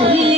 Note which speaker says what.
Speaker 1: Rio.